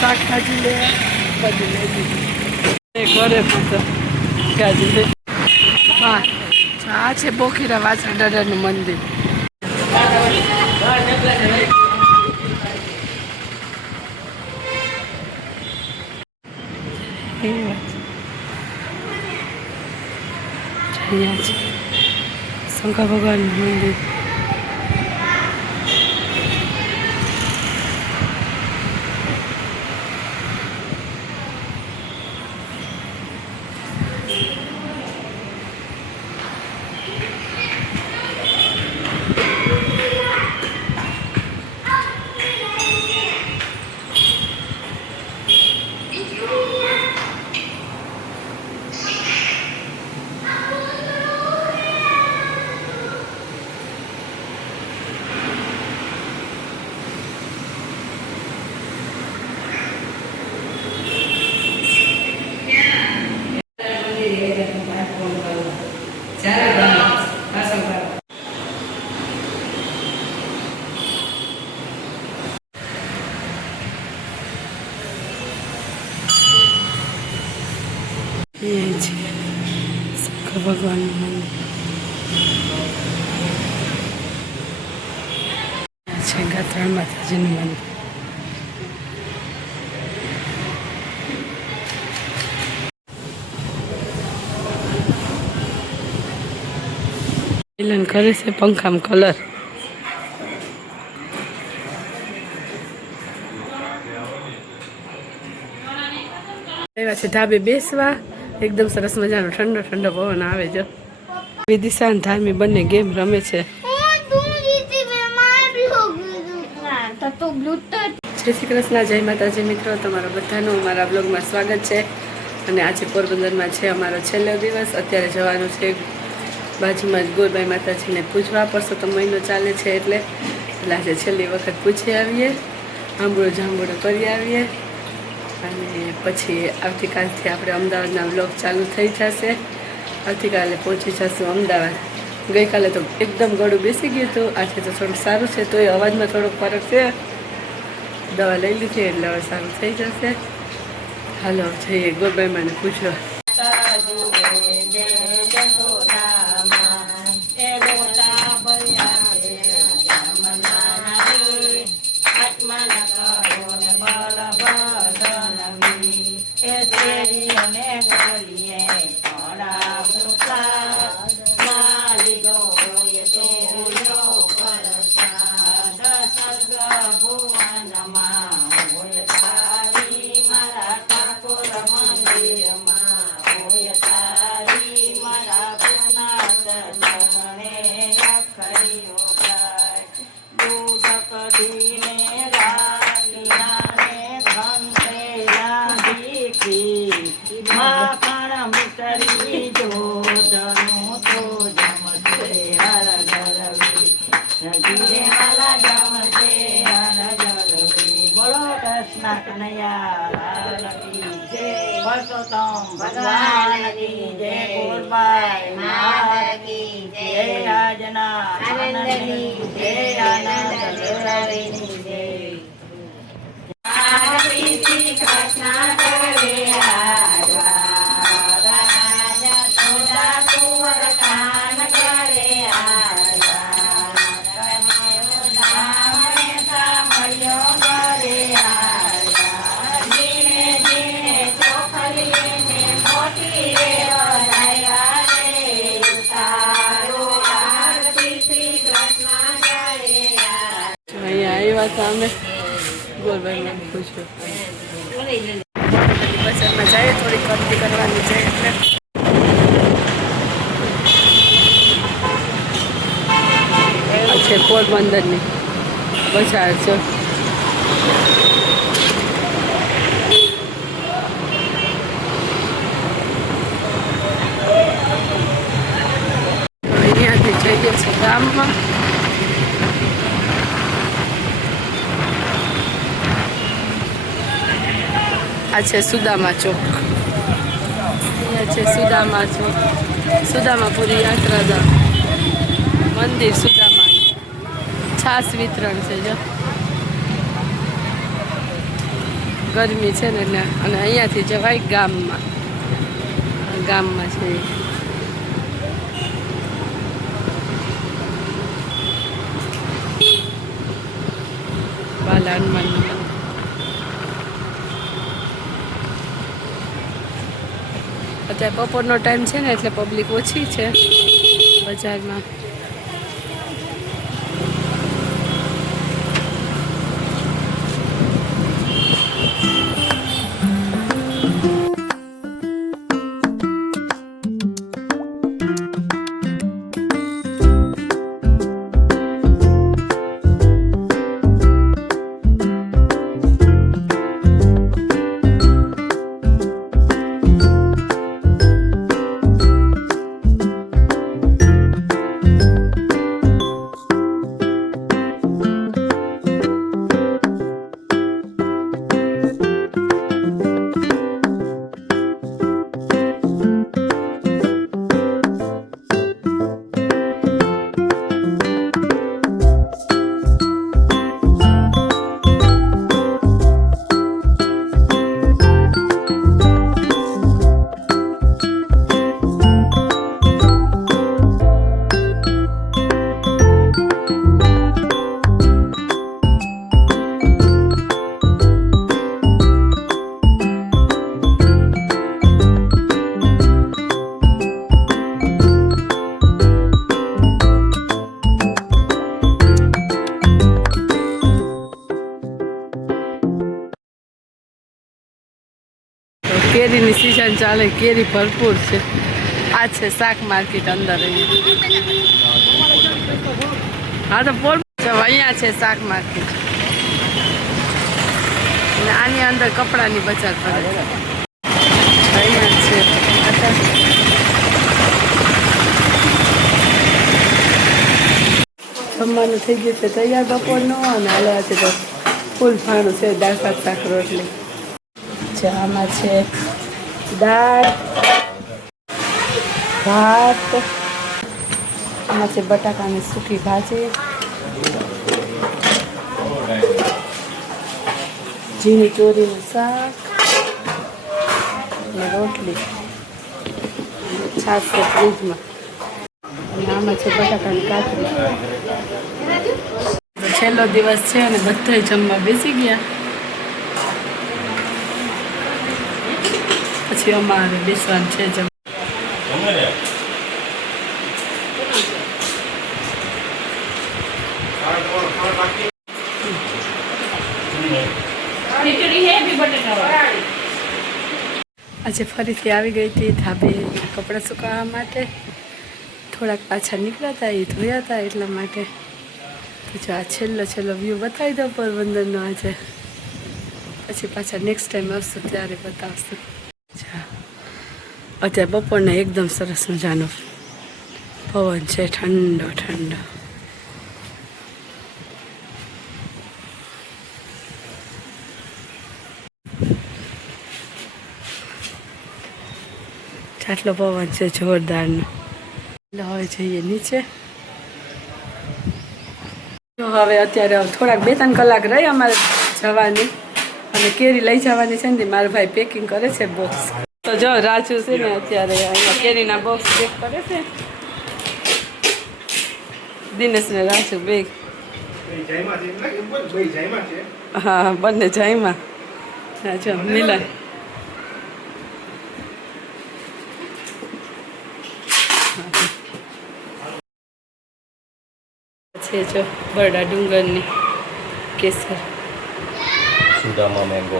શાકભાજી લેવા બધું લઈ દીધું ઘરે પણ ગાજી હા આ છે બોખીરા વાસણ દાદાનું મંદિર. અહીંયા છે શંકર ભગવાનનું મંદિર. શંકર ભગવાનનું મંદિર છે. ગાત્રણ માતાજીનું મંદિર. મિલન કરે છે પંખામાં કલર. આવ્યા છે ધાબે બેસવા. એકદમ સરસ મજાનો ઠંડો ઠંડો પવન આવે છે. વિદિશા અને ધાર્મી બંને ગેમ રમે છે. જય શ્રી કૃષ્ણ, જય માતાજી મિત્રો, તમારા બધાનું અમારા બ્લોગમાં સ્વાગત છે. અને આજે પોરબંદરમાં છે અમારો છેલ્લો દિવસ. અત્યારે જવાનું છે બાજુમાં જ ગોરબાઈ માતાજીને પૂજવા. પરસોત્તમ મહિનો ચાલે છે એટલે આજે છેલ્લી વખત પૂછી આવીએ, આંબળો જાંબળો કરી આવીએ. અને પછી આવતીકાલથી આપણે અમદાવાદના વ્લોગ ચાલુ થઈ જશે. આવતીકાલે પહોંચી જશું અમદાવાદ. ગઈકાલે તો એકદમ ગળું બેસી ગયું હતું, આજે તો થોડુંક સારું છે. તો એ અવાજમાં થોડોક ફરક છે. દવા લઈ લીધી એટલે હવે સારું થઈ જશે. હાલો જઈએ ગોરબાઈ માને પૂછવા. પરસોત્તમ ભગવાન કી જય, ગોરબાઈ માતા કી જય, આજના આનંદની જય, આનંદ લેવડાવેની જય. શ્રી કૃષ્ણ કરે રાજા સોદા કુંવર કાન કરે સાંભળ્યો કરે અમે ગોરબાઈને પૂછ્યું. બજારમાં જઈએ, થોડી ખરીદી કરવાની છે એટલે. આ છે પોરબંદરની બજાર છે. અહીંયાથી જઈએ છીએ ગામમાં. આ છે સુદામા ચોક. અહીંયા છે સુદામા ચોક, સુદામાપુરી યાત્રાધામ મંદિર. સુદામા છાસ વિતરણ છે. જો ગરમી છે ને એટલે અને અહીંયાથી જવાય ગામમાં છે બાલા હનુમાનનું મંદિર. અત્યારે બપોરનો ટાઈમ છે ને એટલે પબ્લિક ઓછી છે બજારમાં. કેરીની સિઝન ચાલે, કેરી ભરપૂર છે. આ છે શાક માર્કેટ અંદર હા તો પોર અહીંયા છે શાક માર્કેટ અને આની અંદર કપડાની બજાર ભરે અહીંયા છે. જમવાનું થઈ ગયું છે તૈયાર બપોરનું અને હાલવા છે તો ફૂલ ફાણું છે. દાળ ભાત શાક રોટલી છે. આમાં છે દાળ ભાત, આમાં છે બટાકાની સૂકી ભાજી, ઝીણી ચોરીનું શાક અને રોટલી, છાશ છે ફ્રીજમાં અને આમાં છે બટાકાની કાતરી. છેલ્લો દિવસ છે અને બધા જમવા બેસી ગયા. પછી અમારે બેસવાનું છે જમ. આજે ફરીથી આવી ગઈ હતી ધાબે કપડાં સુકાવવા માટે. થોડાક પાછા નીકળ્યા હતા, એ ધોયા હતા એટલા માટે. તો જો આ છેલ્લો વ્યૂ બતાવી દો પોરબંદરનો આજે. પછી પાછા નેક્સ્ટ ટાઈમ આવશું ત્યારે બતાવશું. અત્યારે બપોરને એકદમ સરસ મજાનો પવન છે, ઠંડો ઠંડો. આટલો પવન છે જોરદારનો. હવે જઈએ નીચે. જો હવે અત્યારે થોડાક 2-3 કલાક રહી અમારે જવાની અને કેરી લઈ જવાની છે ને. મારા ભાઈ પેકિંગ કરે છે બોક્સ. તો જો રાજુ છે ને અત્યારે અહીંયા કેરીના બોક્સ પેક કરે છે. દિનેશ ને રાજુ બે. હા બંને જાયમાં. જો મિલન છે. જો બરડા ડુંગરની કેસર, સુદામા મેંગો.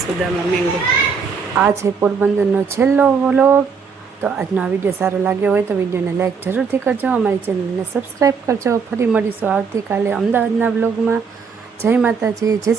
સુદામા મેંગો. આ છે પોરબંદરનો છેલ્લો વ્લોગ. તો આજનો આ વિડીયો સારો લાગ્યો હોય તો વિડીયોને લાઈક જરૂરથી કરજો, અમારી ચેનલને સબસ્ક્રાઈબ કરજો. ફરી મળીશું આવતીકાલે અમદાવાદના વ્લોગમાં. જય માતાજી, જય શ્રી